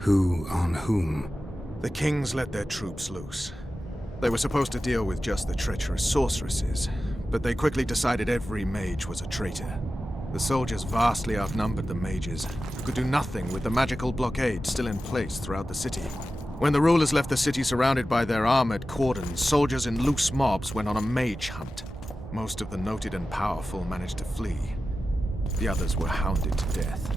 Who on whom? The kings let their troops loose. They were supposed to deal with just the treacherous sorceresses, but they quickly decided every mage was a traitor. The soldiers vastly outnumbered the mages, who could do nothing with the magical blockade still in place throughout the city. When the rulers left the city surrounded by their armored cordons, soldiers in loose mobs went on a mage hunt. Most of the noted and powerful managed to flee. The others were hounded to death.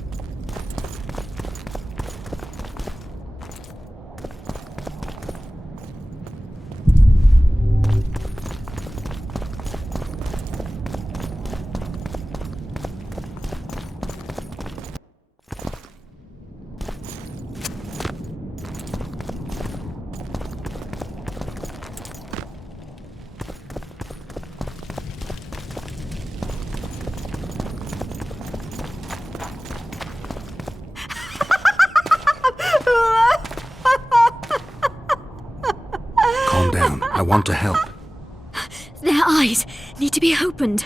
I want to help. Their eyes need to be opened.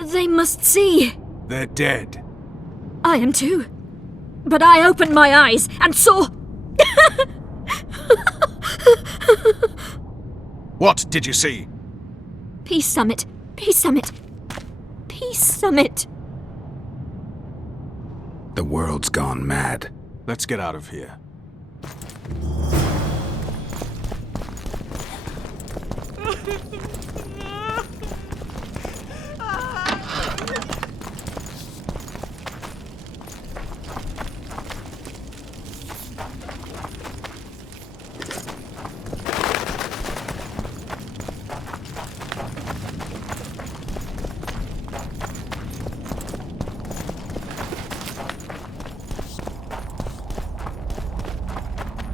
They must see. They're dead. I am too. But I opened my eyes and saw... What did you see? Peace Summit. Peace Summit. Peace Summit. The world's gone mad. Let's get out of here.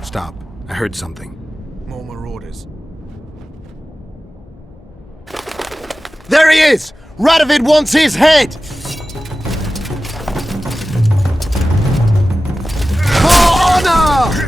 Stop. I heard something. More marauders. There he is! Radovid wants his head! For honor!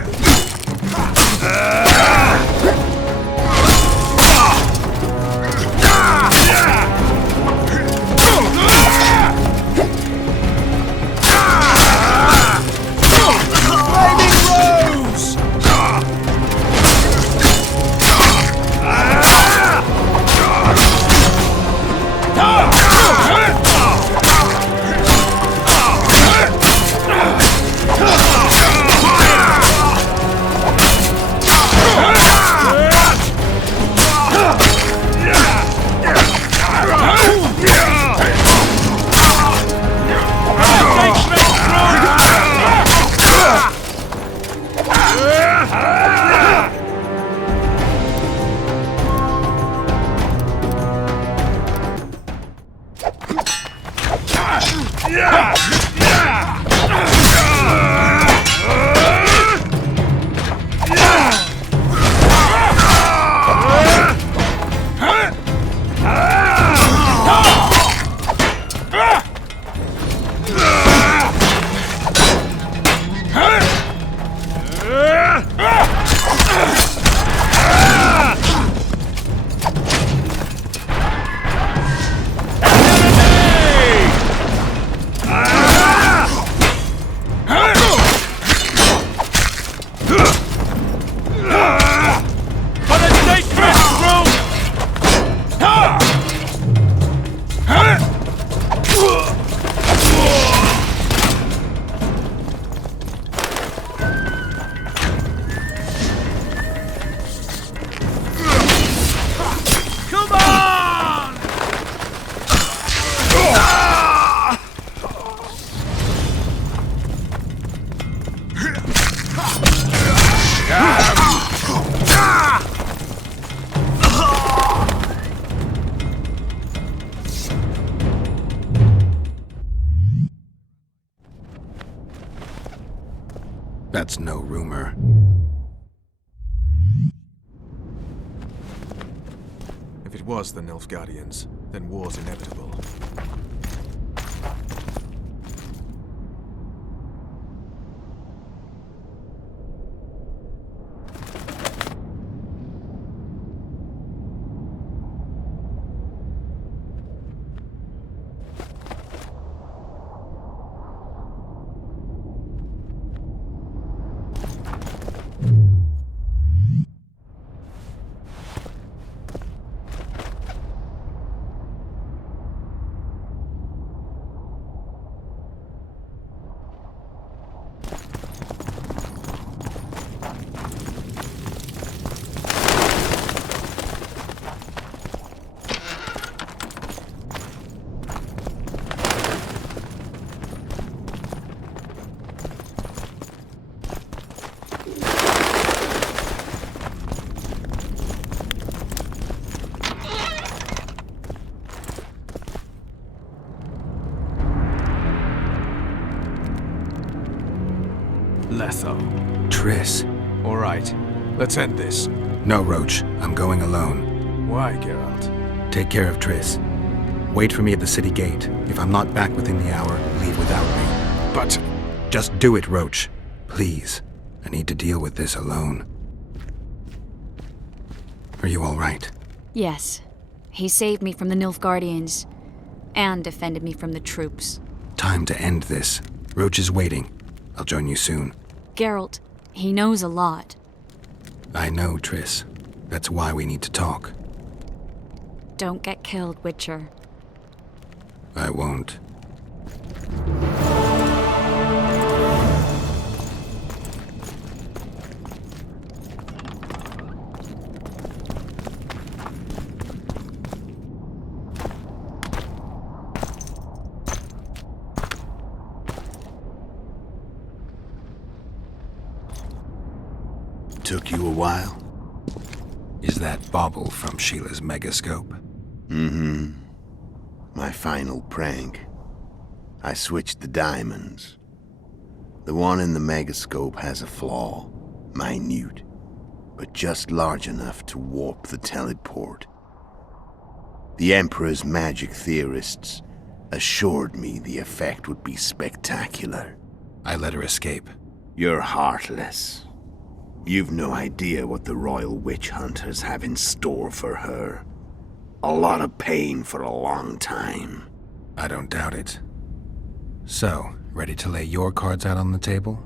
That's no rumor. If it was the Nilfgaardians, then war's inevitable. Letho. Triss. All right, let's end this. No, Roach. I'm going alone. Why, Geralt? Take care of Triss. Wait for me at the city gate. If I'm not back within the hour, leave without me. But Just do it, Roach. Please. I need to deal with this alone. Are you all right? Yes. He saved me from the Nilfgaardians and defended me from the troops. Time to end this. Roach is waiting. I'll join you soon. Geralt, he knows a lot. I know, Triss. That's why we need to talk. Don't get killed, Witcher. I won't. Took you a while? Is that bauble from Sheila's megascope? My final prank. I switched the diamonds. The one in the megascope has a flaw. Minute. But just large enough to warp the teleport. The Emperor's magic theorists assured me the effect would be spectacular. I let her escape. You're heartless. You've no idea what the Royal Witch Hunters have in store for her. A lot of pain for a long time. I don't doubt it. So, ready to lay your cards out on the table?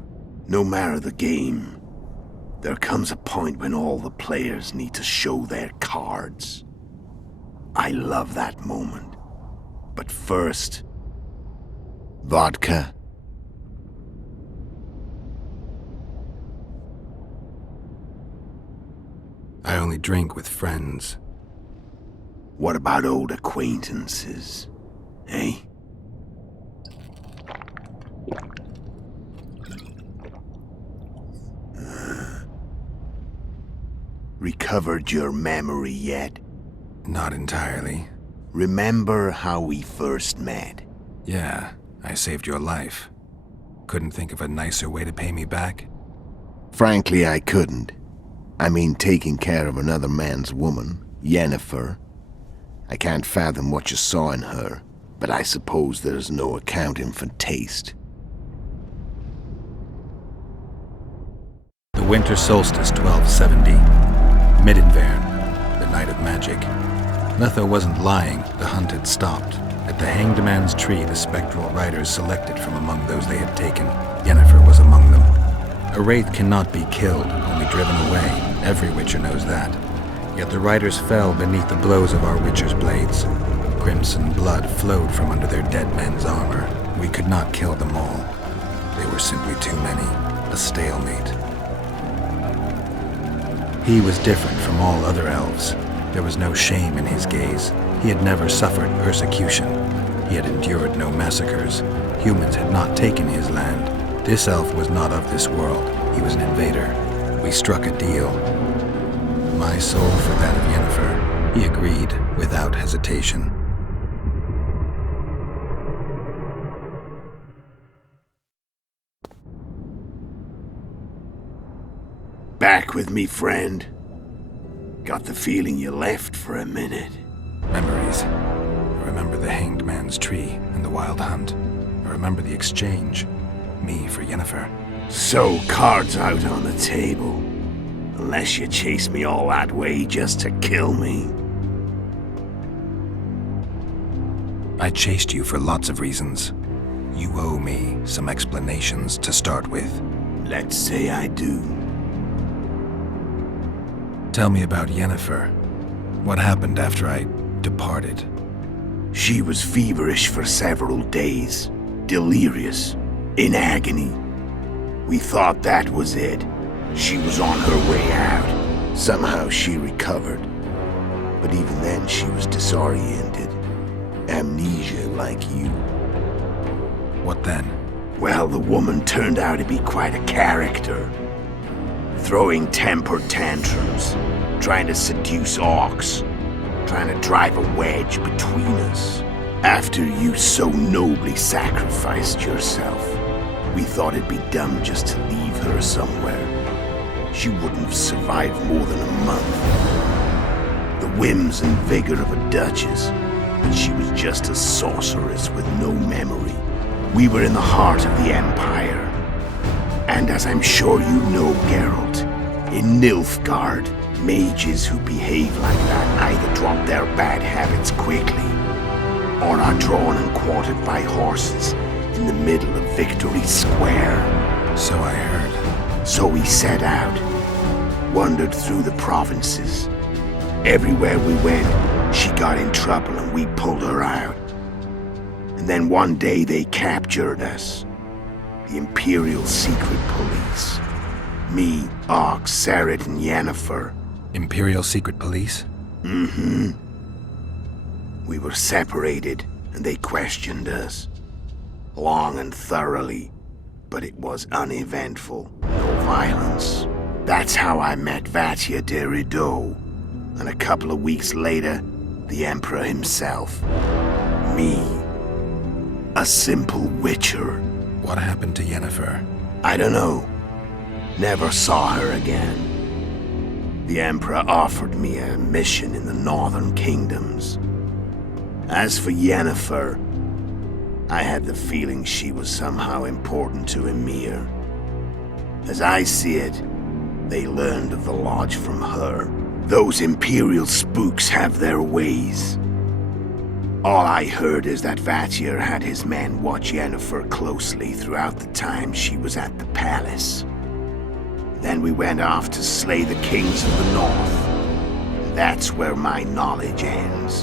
No matter the game, there comes a point when all the players need to show their cards. I love that moment. But first, vodka. I only drink with friends. What about old acquaintances? Eh? Recovered your memory yet? Not entirely. Remember how we first met? Yeah, I saved your life. Couldn't think of a nicer way to pay me back? Frankly, I couldn't. I mean, taking care of another man's woman, Yennefer. I can't fathom what you saw in her, but I suppose there's no accounting for taste. The winter solstice 1270. Midinvern, the night of magic. Letho wasn't lying, the hunt had stopped. At the Hanged Man's Tree, the spectral riders selected from among those they had taken. Yennefer was among them. A wraith cannot be killed, only driven away. Every Witcher knows that. Yet the riders fell beneath the blows of our Witcher's blades. Crimson blood flowed from under their dead men's armor. We could not kill them all. They were simply too many. A stalemate. He was different from all other elves. There was no shame in his gaze. He had never suffered persecution. He had endured no massacres. Humans had not taken his land. This elf was not of this world. He was an invader. We struck a deal. My soul for that of Yennefer. He agreed without hesitation. Back with me, friend. Got the feeling you left for a minute. Memories. I remember the Hanged Man's Tree and the Wild Hunt. I remember the exchange. Me for Yennefer. So, cards out on the table. Unless you chase me all that way just to kill me. I chased you for lots of reasons. You owe me some explanations to start with. Let's say I do. Tell me about Yennefer. What happened after I departed? She was feverish for several days, delirious, in agony. We thought that was it. She was on her way out. Somehow she recovered. But even then she was disoriented. Amnesia like you. What then? Well, the woman turned out to be quite a character. Throwing temper tantrums, trying to seduce orcs, trying to drive a wedge between us. After you so nobly sacrificed yourself, we thought it'd be dumb just to leave her somewhere. She wouldn't have survived more than a month. The whims and vigor of a duchess, but she was just a sorceress with no memory. We were in the heart of the Empire. And as I'm sure you know, Geralt, in Nilfgaard, mages who behave like that either drop their bad habits quickly, or are drawn and quartered by horses in the middle of Victory Square. So I heard. So we set out, wandered through the provinces. Everywhere we went, she got in trouble and we pulled her out. And then one day they captured us. The Imperial Secret Police. Me, Ox, Sarad, and Yennefer. Imperial Secret Police? Mm-hmm. We were separated, and they questioned us. Long and thoroughly, but it was uneventful. No violence. That's how I met Vatia de Rideau. And a couple of weeks later, the Emperor himself. Me. A simple witcher. What happened to Yennefer? I don't know. Never saw her again. The Emperor offered me a mission in the Northern Kingdoms. As for Yennefer, I had the feeling she was somehow important to Emhyr. As I see it, they learned of the Lodge from her. Those Imperial spooks have their ways. All I heard is that Vatir had his men watch Yennefer closely throughout the time she was at the palace. Then we went off to slay the kings of the north. And that's where my knowledge ends.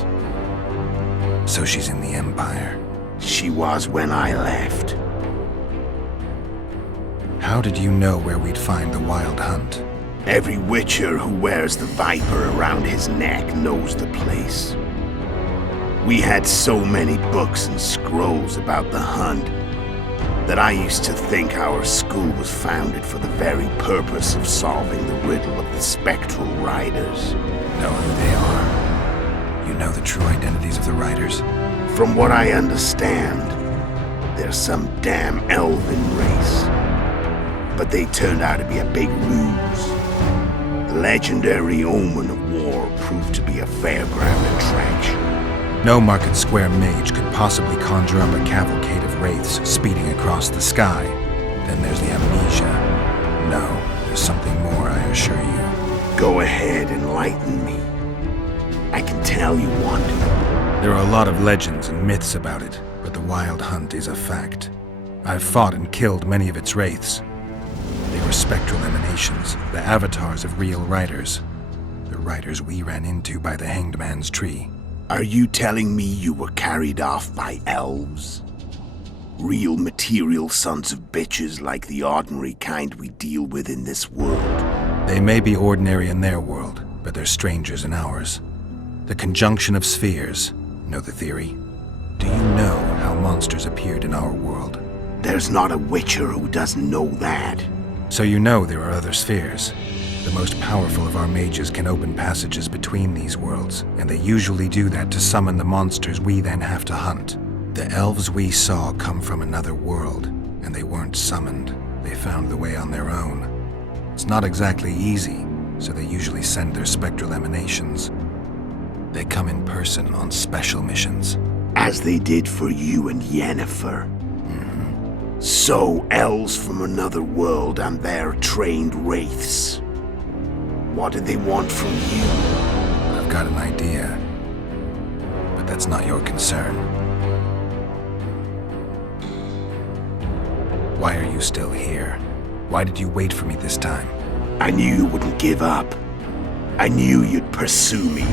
So she's in the Empire. She was when I left. How did you know where we'd find the Wild Hunt? Every witcher who wears the viper around his neck knows the place. We had so many books and scrolls about the hunt that I used to think our school was founded for the very purpose of solving the riddle of the spectral riders. Know who they are? You know the true identities of the riders? From what I understand, they're some damn elven race. But they turned out to be a big ruse. The legendary Omen of War proved to be a fairground attraction. No Market Square mage could possibly conjure up a cavalcade of wraiths speeding across the sky. Then there's the amnesia. No, there's something more, I assure you. Go ahead, enlighten me. I can tell you want to. There are a lot of legends and myths about it, but the Wild Hunt is a fact. I've fought and killed many of its wraiths. They were spectral emanations, the avatars of real riders. The riders we ran into by the Hanged Man's Tree. Are you telling me you were carried off by elves? Real material sons of bitches like the ordinary kind we deal with in this world? They may be ordinary in their world, but they're strangers in ours. The conjunction of spheres. Know the theory? Do you know how monsters appeared in our world? There's not a witcher who doesn't know that. So you know there are other spheres. The most powerful of our mages can open passages between these worlds, and they usually do that to summon the monsters we then have to hunt. The elves we saw come from another world, and they weren't summoned. They found the way on their own. It's not exactly easy, so they usually send their spectral emanations. They come in person on special missions. As they did for you and Yennefer. So, elves from another world and their trained wraiths. What did they want from you? I've got an idea, but that's not your concern. Why are you still here? Why did you wait for me this time? I knew you wouldn't give up. I knew you'd pursue me,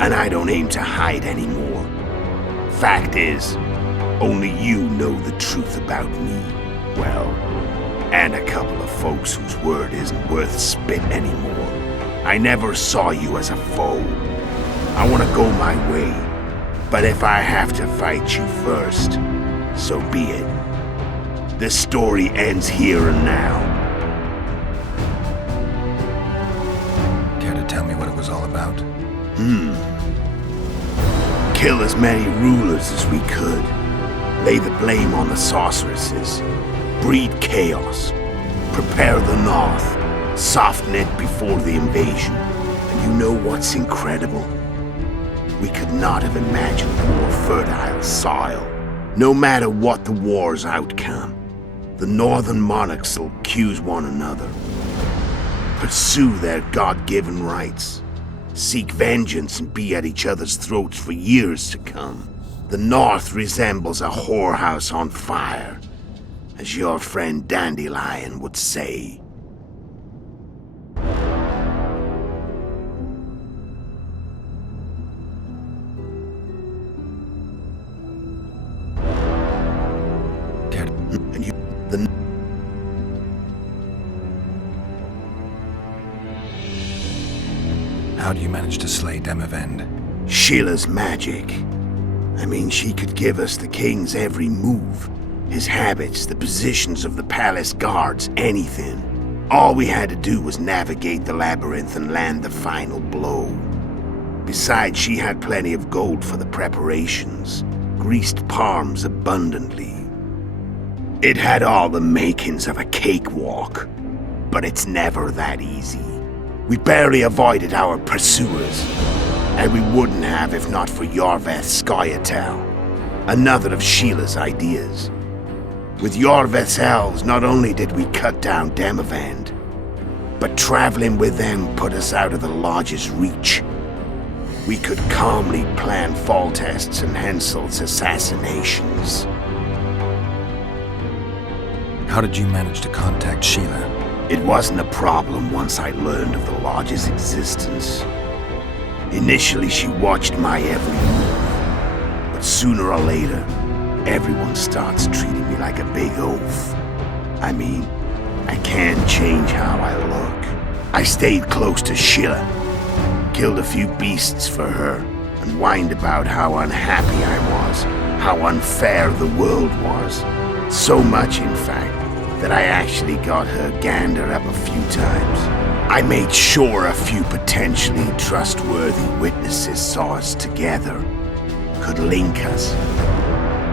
and I don't aim to hide anymore. Fact is, only you know the truth about me. Well, and a couple of folks whose word isn't worth spit anymore. I never saw you as a foe. I want to go my way, but if I have to fight you first, so be it. This story ends here and now. Care to tell me what it was all about? Kill as many rulers as we could. Lay the blame on the sorceresses. Breed chaos. Prepare the North. Soften it before the invasion. And you know what's incredible? We could not have imagined more fertile soil. No matter what the war's outcome, the northern monarchs will accuse one another. Pursue their God-given rights. Seek vengeance and be at each other's throats for years to come. The North resembles a whorehouse on fire, as your friend Dandelion would say. And you, How do you manage to slay Demavend? Sheila's magic. I mean, she could give us the king's every move. His habits, the positions of the palace guards, anything. All we had to do was navigate the labyrinth and land the final blow. Besides, she had plenty of gold for the preparations. Greased palms abundantly. It had all the makings of a cakewalk. But it's never that easy. We barely avoided our pursuers. And we wouldn't have if not for Yorveth Scoia'tael, another of Sheila's ideas. With Yorveth's elves, not only did we cut down Demavend, but traveling with them put us out of the Lodge's reach. We could calmly plan Foltest's and Hensel's assassinations. How did you manage to contact Sheila? It wasn't a problem once I learned of the Lodge's existence. Initially, she watched my every move, but sooner or later, everyone starts treating me like a big oaf. I mean, I can't change how I look. I stayed close to Sheila, killed a few beasts for her, and whined about how unhappy I was, how unfair the world was. So much, in fact, that I actually got her gander up a few times. I made sure a few potentially trustworthy witnesses saw us together, could link us.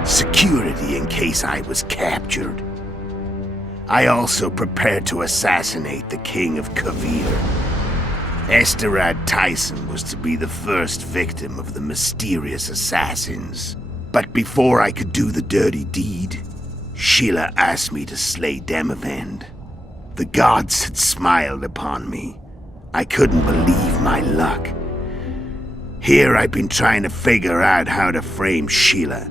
Security in case I was captured. I also prepared to assassinate the King of Kavir. Esterad Tyson was to be the first victim of the mysterious assassins. But before I could do the dirty deed, Sheila asked me to slay Demavend. The gods had smiled upon me. I couldn't believe my luck. Here I'd been trying to figure out how to frame Sheila,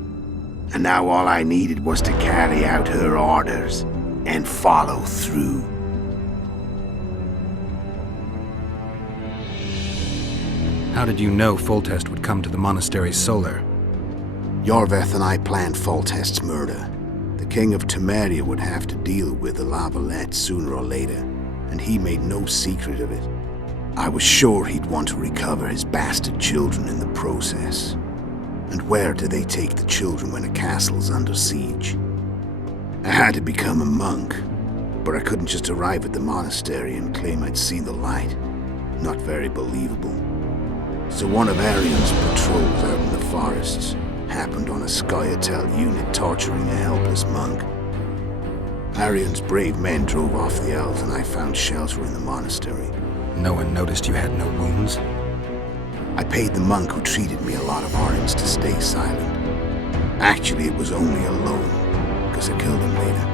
and now all I needed was to carry out her orders and follow through. How did you know Foltest would come to the monastery Solar? Yorveth and I planned Foltest's murder. The King of Temeria would have to deal with the La Valette sooner or later, and he made no secret of it. I was sure he'd want to recover his bastard children in the process. And where do they take the children when a castle's under siege? I had to become a monk, but I couldn't just arrive at the monastery and claim I'd seen the light. Not very believable. So one of Arion's patrols out in the forests happened on a Scoia'tael unit torturing a helpless monk. Arion's brave men drove off the elves and I found shelter in the monastery. No one noticed you had no wounds? I paid the monk who treated me a lot of orange to stay silent. Actually, it was only a loan, because I killed him later.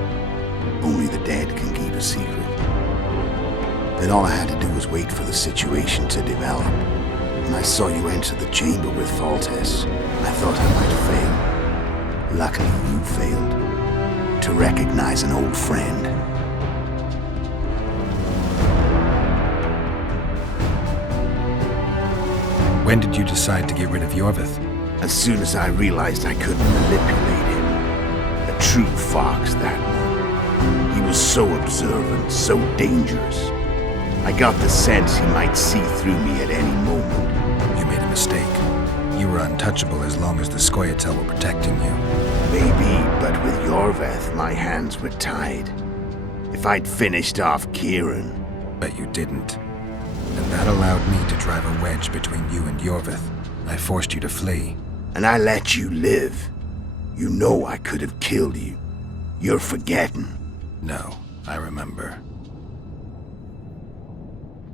Only the dead can keep a secret. Then all I had to do was wait for the situation to develop. When I saw you enter the chamber with Foltest, I thought I might fail. Luckily, you failed. To recognize an old friend. When did you decide to get rid of Yorvith? As soon as I realized I couldn't manipulate him. A true fox, that one. He was so observant, so dangerous. I got the sense he might see through me at any moment. You made a mistake. You were untouchable as long as the Scoia'tael were protecting you. Maybe, but with Yorvith, my hands were tied. If I'd finished off Kieran... But you didn't. And that allowed me to drive a wedge between you and Yorvith. I forced you to flee. And I let you live. You know I could have killed you. You're forgetting. No, I remember.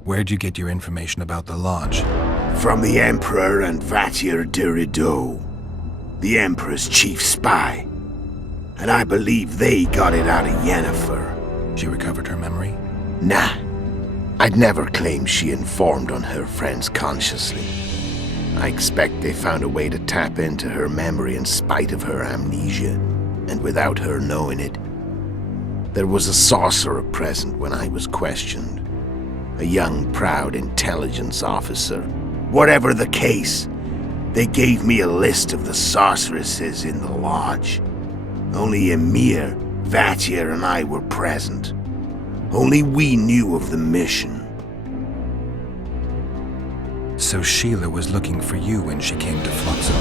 Where'd you get your information about the Lodge? From the Emperor and Vattir Dirido, the Emperor's chief spy. And I believe they got it out of Yennefer. She recovered her memory? Nah. I'd never claim she informed on her friends consciously. I expect they found a way to tap into her memory in spite of her amnesia, and without her knowing it. There was a sorcerer present when I was questioned. A young, proud intelligence officer. Whatever the case, they gave me a list of the sorceresses in the Lodge. Only Ymir, Vattir, and I were present. Only we knew of the mission. So Sheila was looking for you when she came to Flotsam?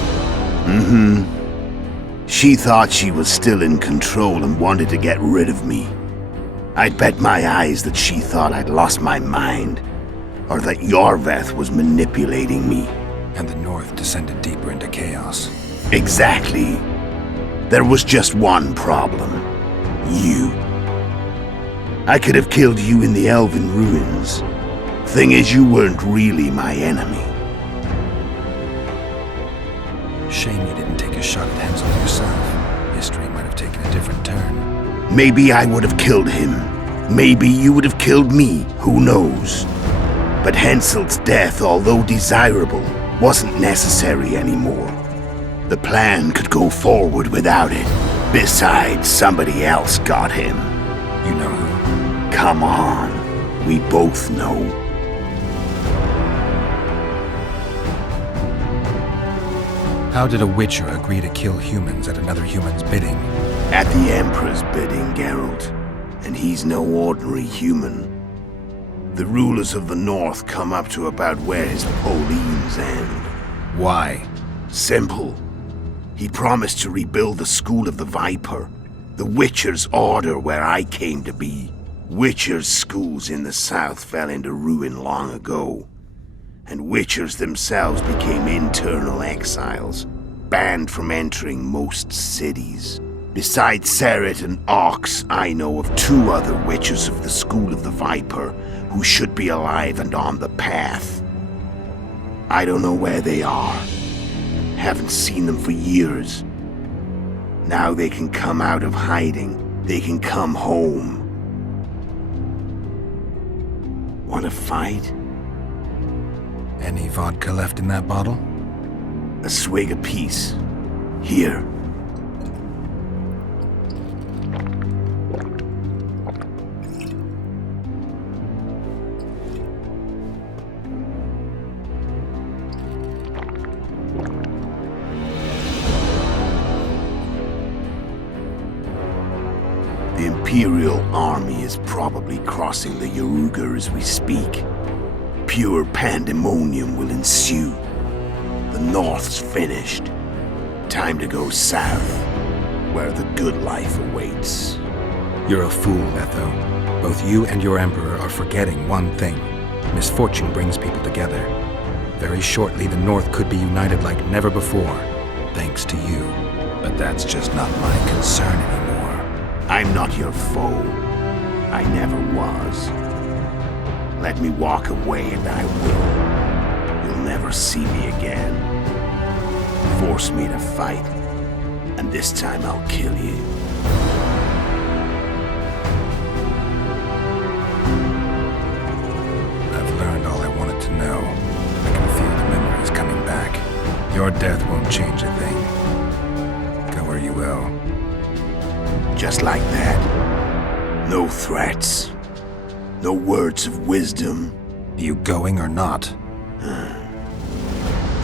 Mm-hmm. She thought she was still in control and wanted to get rid of me. I'd bet my eyes that she thought I'd lost my mind, or that Yorvith was manipulating me. And the North descended deeper into chaos. Exactly. There was just one problem. You. I could have killed you in the Elven ruins. Thing is, you weren't really my enemy. Shame you didn't take a shot at Hansel yourself. History might have taken a different turn. Maybe I would have killed him. Maybe you would have killed me. Who knows? But Hensel's death, although desirable, wasn't necessary anymore. The plan could go forward without it. Besides, somebody else got him. You know who? Come on. We both know. How did a Witcher agree to kill humans at another human's bidding? At the Emperor's bidding, Geralt. And he's no ordinary human. The rulers of the North come up to about where his Pauline's end. Why? Simple. He promised to rebuild the School of the Viper, the Witcher's order where I came to be. Witcher's schools in the south fell into ruin long ago, and Witchers themselves became internal exiles, banned from entering most cities. Besides Seret and Ox, I know of 2 other Witchers of the School of the Viper who should be alive and on the path. I don't know where they are. Haven't seen them for years. Now they can come out of hiding. They can come home. Want to fight? Any vodka left in that bottle? A swig apiece. Here. The Imperial army is probably crossing the Yaruga as we speak. Pure pandemonium will ensue. The North's finished. Time to go south, where the good life awaits. You're a fool, Letho. Both you and your Emperor are forgetting one thing. Misfortune brings people together. Very shortly, the North could be united like never before, thanks to you. But that's just not my concern anymore. I'm not your foe. I never was. Let me walk away and I will. You'll never see me again. Force me to fight, and this time I'll kill you. I've learned all I wanted to know. I can feel the memories coming back. Your death won't change a thing. Go where you will. Just like that. No threats. No words of wisdom. You going or not?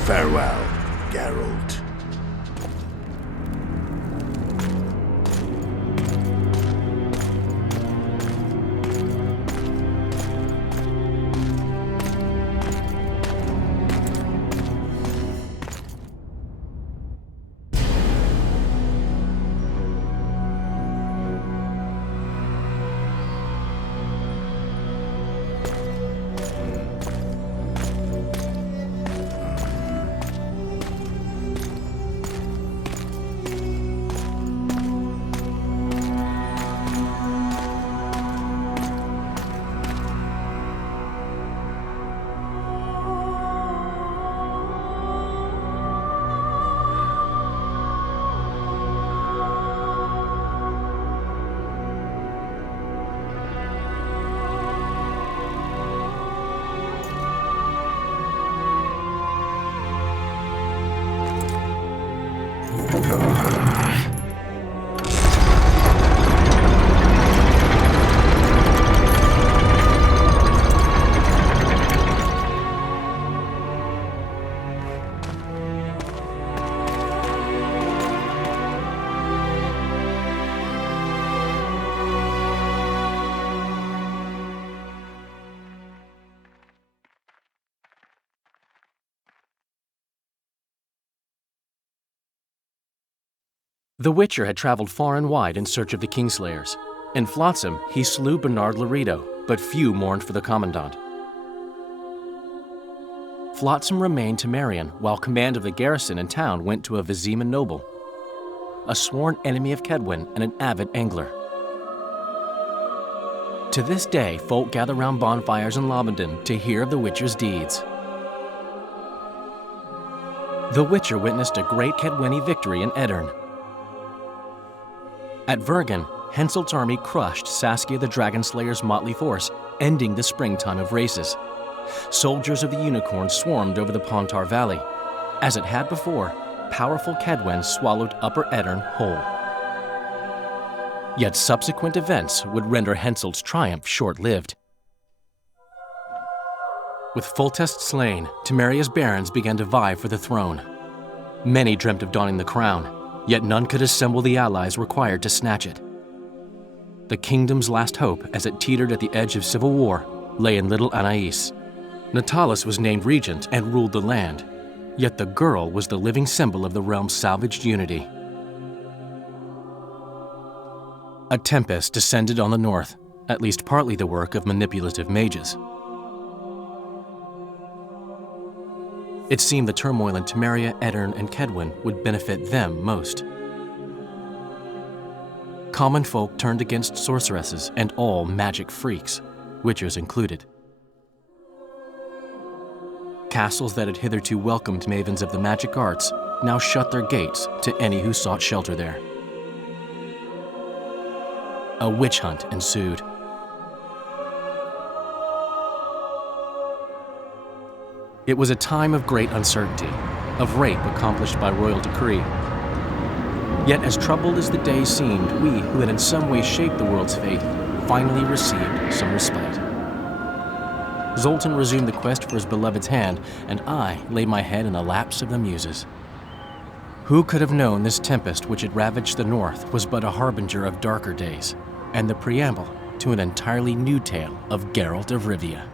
Farewell, Geralt. The Witcher had traveled far and wide in search of the Kingslayers. In Flotsam, he slew Bernard Laredo, but few mourned for the Commandant. Flotsam remained to Marion, while command of the garrison and town went to a Vizima noble, a sworn enemy of Kedwen and an avid angler. To this day, folk gather round bonfires in Lobendon to hear of the Witcher's deeds. The Witcher witnessed a great Kedweni victory in Edirn. At Vergen, Henselt's army crushed Saskia the Dragonslayer's motley force, ending the springtime of races. Soldiers of the Unicorn swarmed over the Pontar Valley. As it had before, powerful Kedwen swallowed Upper Edirn whole. Yet subsequent events would render Henselt's triumph short-lived. With Foltest slain, Temeria's barons began to vie for the throne. Many dreamt of donning the crown, yet none could assemble the allies required to snatch it. The kingdom's last hope, as it teetered at the edge of civil war, lay in Little Anais. Natalis was named regent and ruled the land, yet the girl was the living symbol of the realm's salvaged unity. A tempest descended on the north, at least partly the work of manipulative mages. It seemed the turmoil in Temeria, Edirn, and Kedwen would benefit them most. Common folk turned against sorceresses and all magic freaks, witchers included. Castles that had hitherto welcomed mavens of the magic arts now shut their gates to any who sought shelter there. A witch hunt ensued. It was a time of great uncertainty, of rape accomplished by royal decree. Yet as troubled as the day seemed, we who had in some way shaped the world's fate finally received some respite. Zoltan resumed the quest for his beloved's hand, and I laid my head in the laps of the muses. Who could have known this tempest which had ravaged the north was but a harbinger of darker days, and the preamble to an entirely new tale of Geralt of Rivia.